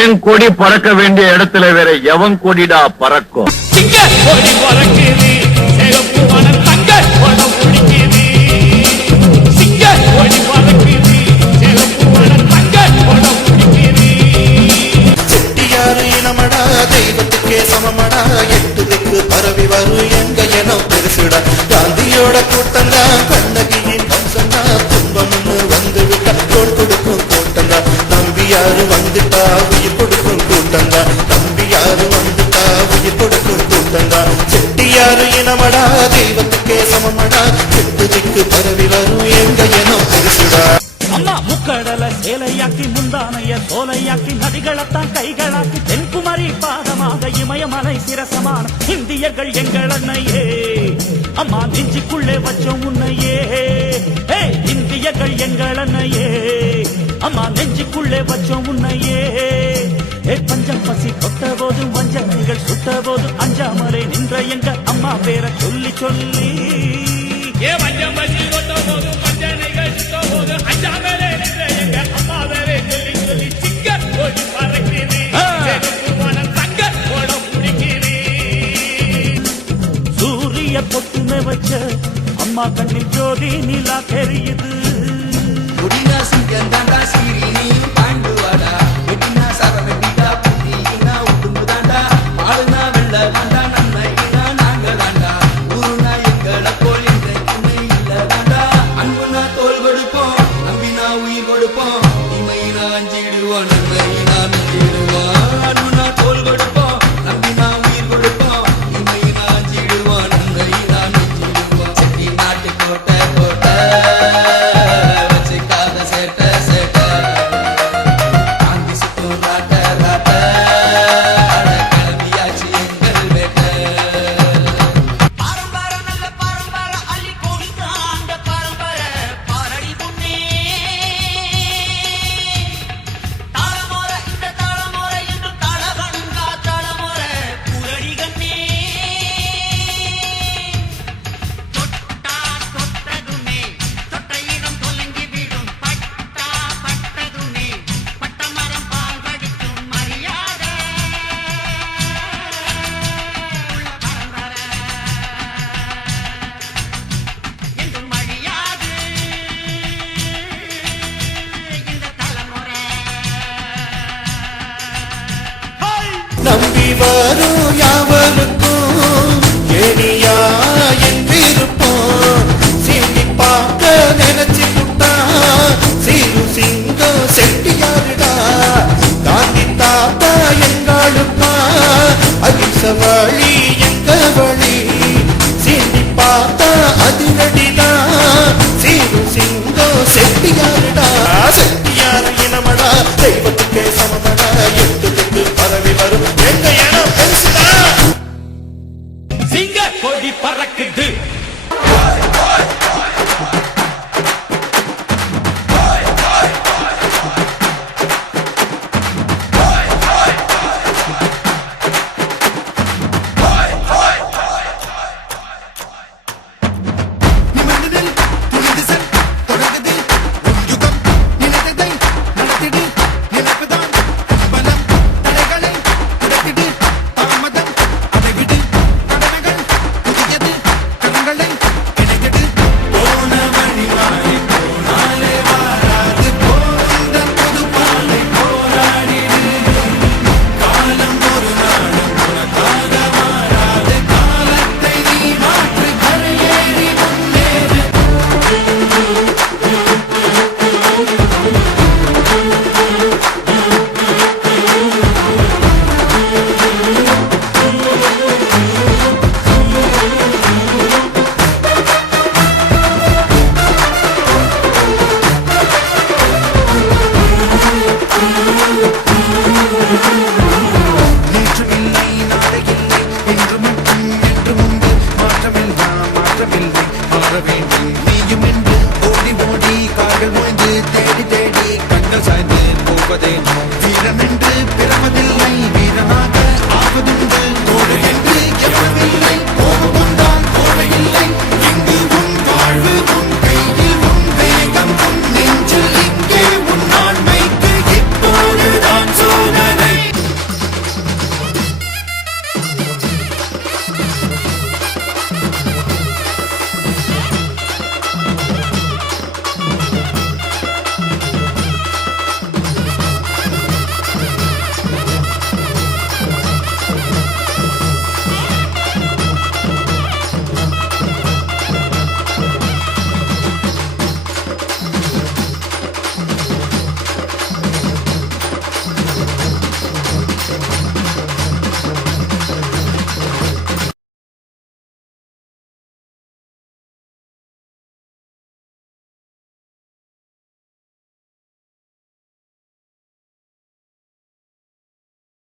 ஏன் கொடி பறக்க வேண்டிய இடத்துல வேற எவன் கொடிடா பறக்கும்? தெய்வத்துக்கே சமமடா, எட்டு திக்கு பரவி வரும் எங்க என பெருசுடா. காந்தியோட கூட்டம் தான், கண்ணகியின் வம்சம் தான், துன்பம்னு வந்து விட்டா தோல் கொடுக்கும் கூட்டம் தான். நம்பியாரு வந்துட்டா உயிர் கொடுக்கும் கூட்டம் தான், நம்பியாரு வந்துட்டா உயிர் கொடுக்கும் கூட்டம் தான். செட்டியாரு இனமடா, தெய்வத்துக்கே சமமடா, எட்டு திக்கு பரவி வரும் எங்க என பெருசுடா. அம்மா முக்கடல சேலையாக்கி முந்தானைய சோலையாக்கி நதிகளத்தான் கைகளாக்கி தென்குமரி பாதமாக இமயமலை சிரசமான இந்தியர்கள் எங்கள் அன்னையே. அம்மா நெஞ்சுக்குள்ளே வச்சோம் உன்னையே, இந்தியர்கள் எங்கள் அன்னையே. அம்மா நெஞ்சுக்குள்ளே வச்சோம் உன்னையே. பஞ்சம் பசி கொட்ட போது வஞ்சனைகள் சுட்ட போது அஞ்சாமலே நின்ற எங்க அம்மா பேரை சொல்லி சொல்லி பஞ்சம் பசி கொட்ட போது வஞ்சனைகள் சுட்ட போது அஞ்சாமலே நின்ற எங்க அம்மா பேரை சொல்லி சொல்லி சிங்க ஓடி பறக்கிறீ தங்க ஓட முடிக்கிறீ. சூரிய பொட்டுமே வச்ச அம்மா கண்ணில் ஜோதி நிலா தெரியுது. நம்பி வரும் யாவருக்கும் ஏனியா என் விருப்பம். சிந்தி பார்க்க நினைச்சு புட்டா சீரு சிங்கம் செட்டியாருடா. காந்தி தாத்தா எங்களுப்பா, அகிம்ச வழி எங்க வழி. சிந்தி பார்த்தா அதிரடிதான், சீரு சிங்கம் செட்டியாருடா. செட்டியார் இனமடா, தெய்வத்துக்கே சமமடா, எட்டு திக்கு பரவி வரும் எங்க என பெருசுடா. சிங்க கொடி பறக்குது.